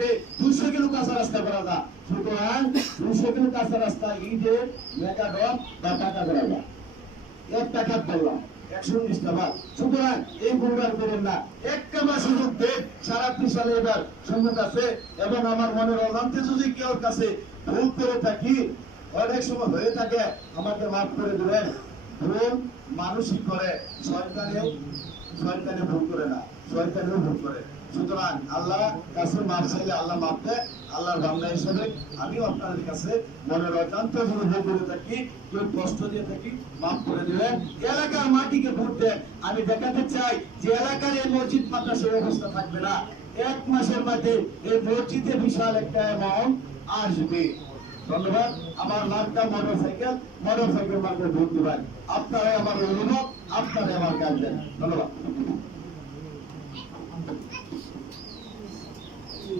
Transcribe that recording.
মধ্যে 200 কিলো কাঁচা রাস্তা করা যায়। সুতরাং 200 কিলো কাঁচা রাস্তা ইটের মেকাডন বা টাকা করা যায়। 1 টাকা বললাম 119 টাকা। সুতরাং এই ভুলবার করেন না। একটা মাস সুযোগ দেন, সারা সালে এবার সময় আছে এবং আমার মনের অজান্তে যদি কেউ কাছে ভুল করে থাকি, অনেক সময় হয়ে থাকে, আমাকে মাফ করে দেবেন। ভুল মানুষই করে, শয়তানে ভুল করে না, শয়তানেও ভুল করে। সুতরাং আল্লাহ কাছে মাফ চাইলে আল্লাহ মাফ দেয়। আল্লাহর বান্দা হিসেবে আমিও আপনাদের কাছে মনের অজান্তে ভুল করে থাকি, কেউ কষ্ট দিয়ে থাকি, মাফ করে দিবেন। এলাকার মাটিকে ভোট দেন। আমি দেখাতে চাই যে এলাকার এই মসজিদ মাদ্রাসার অবস্থা থাকবে না। 1 মাসের মধ্যে এই মসজিদে বিশাল একটা অ্যামাউন্ট আসবে। ধন্যবাদ। আমার মার্কা মোটরসাইকেল মার্কেট ভোট দিবেন। আপনারাই আমার অনুরোধ, আপনারাই আমার কাজ দেন। ধন্যবাদ।